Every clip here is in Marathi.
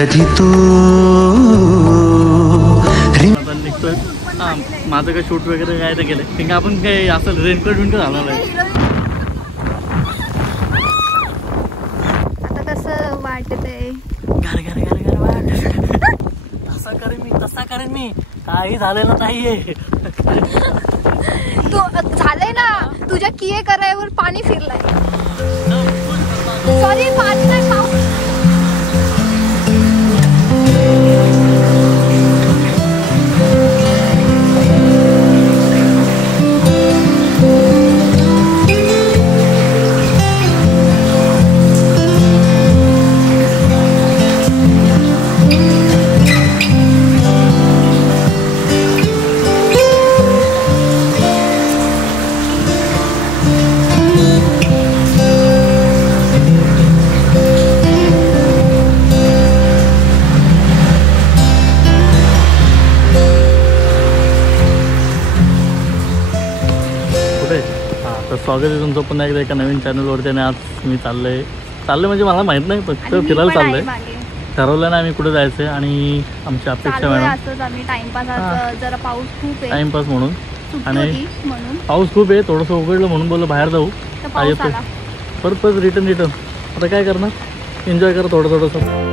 कधी तू निघतोय. हां, माझं काय शूट वगैरे काय तर केलं कारण आपण काय असं रेनकोट विनकोट घालणार आहे. आता कसं वाटतंय? गार गार गार गार वाट. तसा करेन मी काही झालेलं नाहीये. तू झालंय ना, तुझ्या किये करायवर पाणी फिरलाय. सॉरी, पाणी नाही, पाऊस. स्वागत आहे तुमचं पुन्हा एकदा एका नवीन चॅनलवरती. आणि आज मी चाललंय म्हणजे मला माहित नाही, फक्त फिरायला चाललंय. ठरवलं ना आम्ही कुठे जायचंय आणि आमची अपेक्षा मॅडम जरा पाऊस खूप आहे, टाइमपास म्हणून. आणि पाऊस खूप आहे, थोडंसं उघडलं म्हणून बोललं बाहेर जाऊ. येतो परत रिटर्न. आता काय करणार, एन्जॉय करा थोडंसं.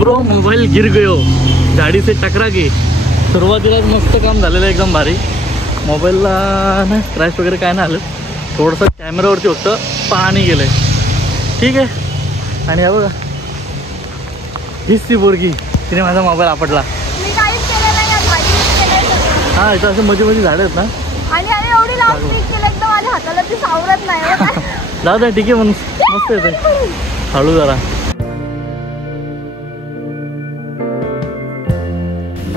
ब्रो मोबाईल गिर गयो, गाडी से टकरा गई. सुरुवातीला मस्त काम झालेलं आहे, एकदम भारी. मोबाईलला नाही क्रॅश वगैरे काय नाही आलं, थोडंसं कॅमेरावरती होतं पाणी गेलं आहे. ठीक आहे. आणि हा बघा हीच ती पोरगी, तिने माझा मोबाईल आपटला. हां, इथं असं मध्ये झाडं आहेत ना, जाऊ द्या. ठीक आहे म्हणून मस्त येते, हळू जरा.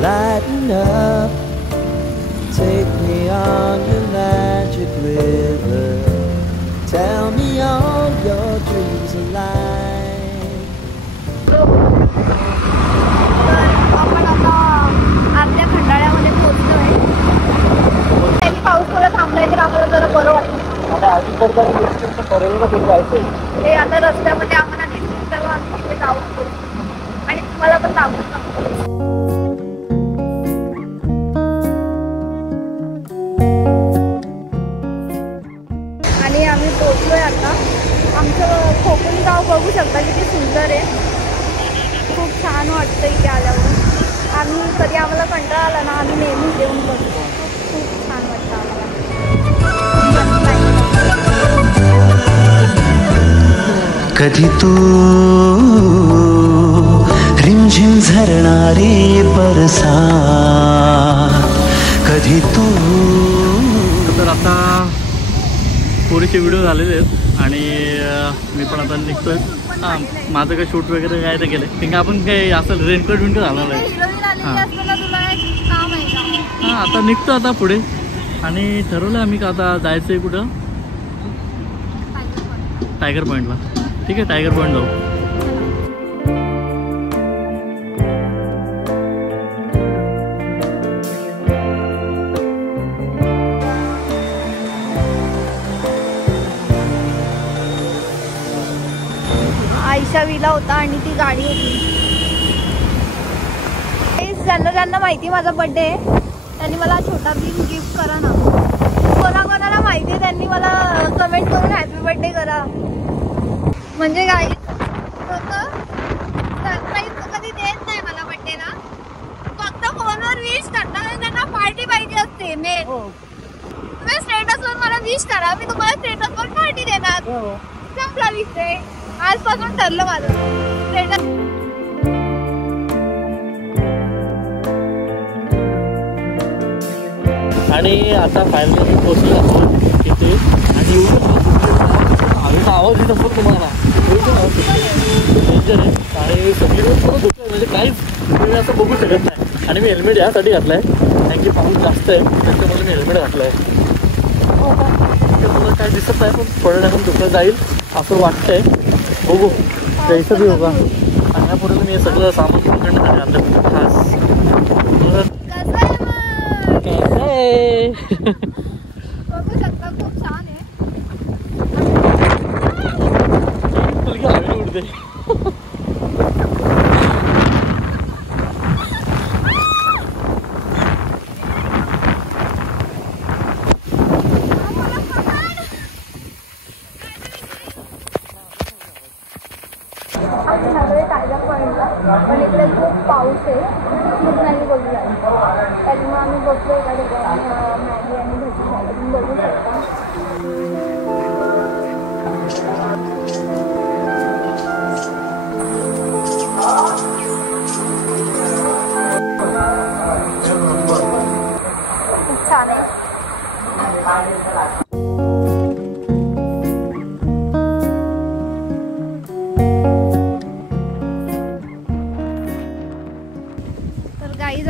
Lighten up, take me on your magic river, tell me all your dreams alive. आपण आता आपल्या खंडाळ्यामध्ये पोहोचतोय. त्यांनी पाऊस थोडा थांबलाय तर आपल्याला जरा बरं वाटतं. हे आता रस्त्यामध्ये आम्हाला दिसतील सर्व आम्ही तिथे जाऊ आणि तुम्हाला पण दाखवू. आम्ही पोहोचलोय आता. आमचं कोकण गाव बघू शकता किती सुंदर आहे, खूप छान वाटतं इथे आल्यावर. आम्ही कधी आम्हाला कंटाळा आला ना, आम्ही नेहमी येऊन बघतो. खूप छान वाटतं आम्हाला. कधी तू रिमझिम झरणारे बरसा, कधी तू. तर आता पुरीचे व्हिडिओ झालेले आहेत आणि मी पण आता निघतोय. हां, माझं काय शूट वगैरे काय तर केलं कारण आपण काय असं रेनकोट विनकोट घालणार आहे. हां, आता निघतो आता पुढे. आणि ठरवलं आम्ही का आता जायचं आहे कुठं, टायगर पॉईंटला. ठीक आहे, टायगर पॉईंट जाऊ. आयशा विला होता आणि ती गाडी होती. ज्यांना माहिती माझा बर्थडे आहे त्यांनी मला छोटा भीम गिफ्ट करा ना. कोणाकोणाला माहिती आहे त्यांनी मला कमेंट करून हॅपी बर्थडे करा. म्हणजे काय सरप्राईज कधी देत नाही मला बर्थडेला, फक्त फोनवर विश करतात. त्यांना पार्टी पाहिजे असते. तुम्ही स्टेटसवर मला विश करा, मी तुम्हाला स्टेटसवर पार्टी देणार. संपला विषय. आजपासून ठरलं माझं स्टेटस. आणि आता फायनली पोहोचलो आपण तिथे. आणि हवेचा आवाज येत असतो तुम्हाला, डेंजर आहे. आणि सगळीकडे परत होतं, म्हणजे काहीच तुम्ही असं बघू शकत नाही. आणि मी हेल्मेट यासाठी घातलं आहे कारण की पाऊस जास्त आहे, त्याच्यामुळे मी हेल्मेट घातलं आहे. तुम्हाला काय दिसत नाही, पण थोड्या टाकून दुखलं जाईल असं वाटतंय. बघू जैसं बी होगा. आणि यापुढे मी हे सगळं सामान पकडण्यात आले आपल्या खास. बघू शकता खूप छान आहे. मुलगी हवेली उडते. टायगर पॉईंटला पण इकडे खूप पाऊस आहे, खूप नाही बघूया. त्यामुळे मग आम्ही बघतो एका ठिकाणी मॅगी आणि भजी खायला. तुम्ही बघू शकता. खूप छान आहे.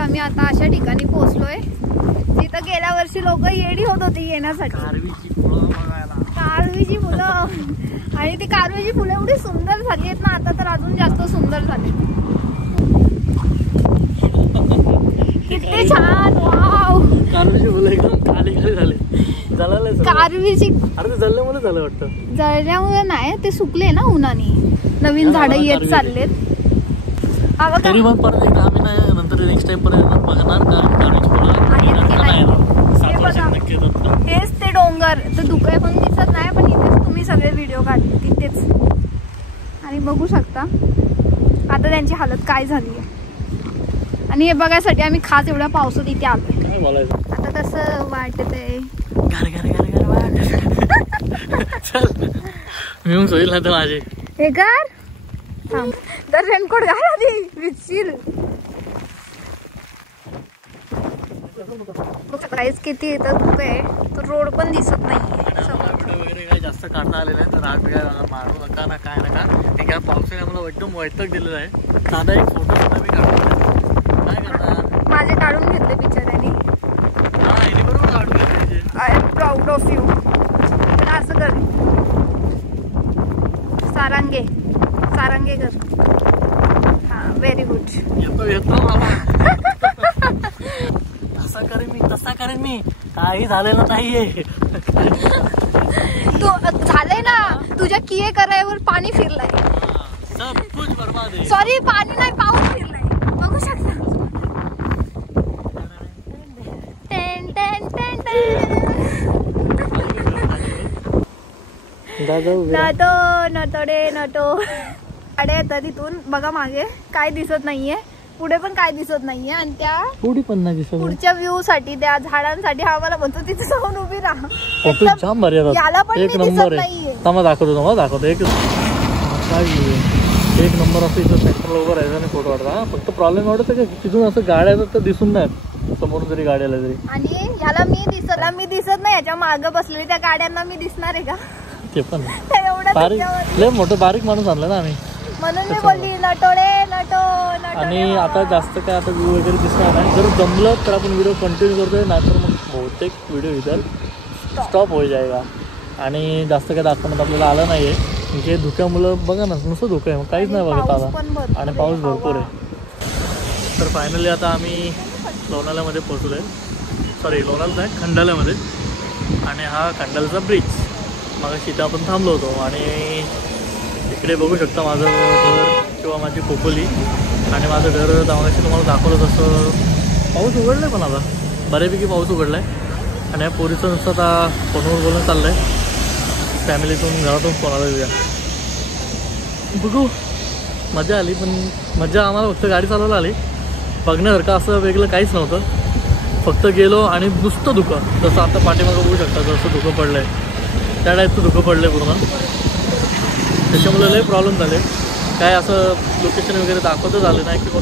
आम्ही आता अशा ठिकाणी पोहोचलोय जिथं गेल्या वर्षी लोक येडी होत होती येण्यासाठी. कारवीची फुलं आणि ती कारवीची फुलं एवढी सुंदर झाली आहेत ना, आता तर अजून जास्त सुंदर झाली. किती छान. वाव, कारवीची फुलं एकदम खाली खाली झाले. कारवीची अरे जळल्यामुळे झालं वाटतं. जळल्यामुळे नाही, ते सुकले ना उन्हाने, नवीन झाडं येत चाललेत. तरी मग परत एकदा आम्ही नाही नंतर नेक्स्ट टाइम परत बघणार कारवीची फुलं. तेच ते डोंगर तर धुके पण दिसत नाही, पण इथेच तुम्ही सगळे व्हिडिओ काढले तिथेच. आणि बघू शकता आता त्यांची हालत काय झाली आहे. आणि हे बघायसाठी आम्ही खास एवढ्या पावसात इथे आलोय. आता कसं वाटतंय. मी मग सोयील ना तर माझे हे कर तर रेनकोट घाल आधी विचशील. किती इथं धुकं आहे, तर रोड पण दिसत नाहीये. वगैरे काय जास्त काढता आलेलं आहे तर आग काय मारू नका ना काय नका. ते काय पावसाने आम्हाला एकदम वैताग दिलेला आहे. साधा एक फोटो सुद्धा मी काढतो. काय करणार, माझे काढून घेतले बिचाऱ्याने. हा बरोबर काढून घेतले. I am proud of you. तर असं कर, सारंगे सारंगे कर. हा व्हेरी गुड. येतो येतो मला. असा करेन मी तसा करेन मी, काही झालेलं नाहीये. तू झालंय ना, तुझ्या किये करायवर पाणी फिरलंय. सब कुछ बर्बाद आहे. सॉरी पाणी नाही, पाऊस फिरलाय. बघू शकता. नटो नटोडे नटो. गाड्या येतात तिथून बघा, मागे काय दिसत नाहीये, पुढे पण काय दिसत नाहीये. आणि त्या पुढे पण नाही दिसत. पुढच्या व्ह्यू साठी, त्या झाडांसाठी आम्हाला म्हणतो तिथे जाऊन उभी राहा. जाम भारी आहे. याला पण एक नंबर आहे. थांबा दाखवतो तुम्हाला, दाखवतो. एक नंबर असं इथं सेंटरला उभं राहायचं आणि फोटो काढता. फक्त प्रॉब्लेम एवढंच आहे की तिथून असं गाड्या येतात तर दिसून नाहीत समोरून जरी गाडी आल्या तरी. आणि ह्याला मी दिसत नाही, याच्या मागे बसलेली त्या गाड्यांना मी दिसणार आहे का? ते पण एवढं बारीक, लय मोठं बारीक माणूस आणलं ना आम्ही, म्हणून मी बोलली नटोडे नटो. आणि आता जास्त काय आता व्ह्यू वगैरे दिसणार नाही. जर जमलं तर आपण व्हिडिओ कंटिन्यू करतोय, नाहीतर मग बहुतेक व्हिडिओ इधर स्टॉप हो जाएगा. आणि जास्त काय दाखवण्यात आपल्याला आलं नाही आहे, म्हणजे धुक्यामुळं बघा ना नुसतं धुकं आहे, मग काहीच नाही बघत आता. आणि पाऊस भरपूर आहे. तर फायनली आता आम्ही लोणावळ्यामध्ये पोहोचलो आहे. सॉरी लोणावळा नाही, खंडाल्यामध्ये. आणि हा खंडाल्याचा ब्रिज. मग तिथे आपण थांबलो होतो. आणि इकडे बघू शकता माझं घर किंवा माझी खोपोली आणि माझं घर दामाशी तुम्हाला दाखवलं तसं. पाऊस उघडलं आहे, पण आता बऱ्यापैकी पाऊस उघडला आहे. आणि या पोरीचं नुसतं आता फोनवर बोलणं चाललं आहे. फॅमिलीतून घरातून फोन आला तुझ्या. बघू मजा आली, पण मजा आम्हाला फक्त गाडी चालवायला आली. बघण्यासारखं असं वेगळं काहीच नव्हतं. फक्त गेलो आणि नुसतं धुकं, जसं आता पाठीमागं बघू शकता जसं धुकं पडलं आहे त्या टाईपचं धुकं पडलं आहे पूर्ण. त्याच्यामुळे लय प्रॉब्लेम झाले. काय असं लोकेशन वगैरे दाखवतच आलं नाही किंवा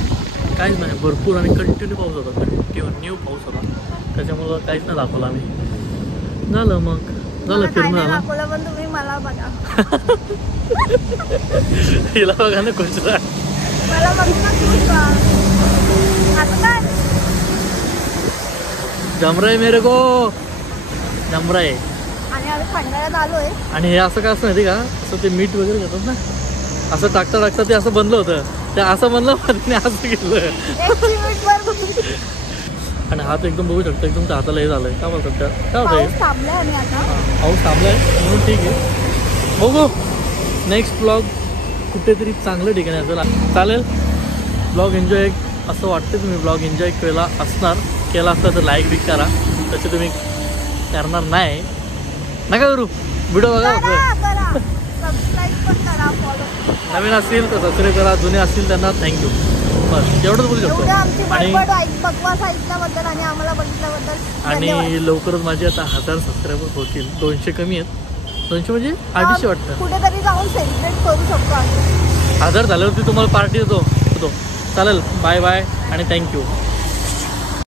काहीच नाही. भरपूर आणि कंटिन्यू पाऊस होता, कंटिन्यू पाऊस होता. त्याच्यामुळं काहीच नाही दाखवलं आम्ही. झालं मग झालं फिरणं आलं. पण तुम्ही मला बघा. हिला बघा ना खुश मला जमराय मेरे को जमराय. आणि आम्ही खंडाळ्यात आलोय. आणि हे असं काय असं माहिती का, असं ते मीठ वगैरे घेतात ना, असं टाकता टाकता ते असं बनलं होतं. ते असं म्हणलं तिने असं केलं. 1 मिनिटवर आणि हात एकदम बघू शकतो एकदम त्या हाताला हे झालंय. काय बोलतात त्या काय होतं पाऊस थांबलाय आणि आता पाऊस थांबलाय म्हणून ठीक आहे. बघू नेक्स्ट ब्लॉग कुठेतरी चांगलं ठिकाणी असेल. चालेल ब्लॉग एन्जॉय असं वाटतं तुम्ही ब्लॉग एन्जॉय केला असता तर लाईक बी करा. तसे तुम्ही करणार नाही नका करू. व्हिडिओ बघा सबस्क्राईब पण करा, फॉलो. नवीन असतील तर सबस्क्राईब करा, जुने असतील त्यांना थँक्यू. बस एवढंच बोलू शकतो. आमची आणि बकवास ऐकल्याबद्दल आणि आम्हाला बघितल्याबद्दल आणि लवकरच माझे आता 1000 सबस्क्रायबर होतील. 200 कमी आहेत. 200 म्हणजे 250 वाटतं. कुठेतरी जाऊन सेलिब्रेट करू शकतो आम्ही. 1000 झाल्यावरती तुम्हाला पार्टी देतो. चालेल बाय बाय आणि थँक्यू.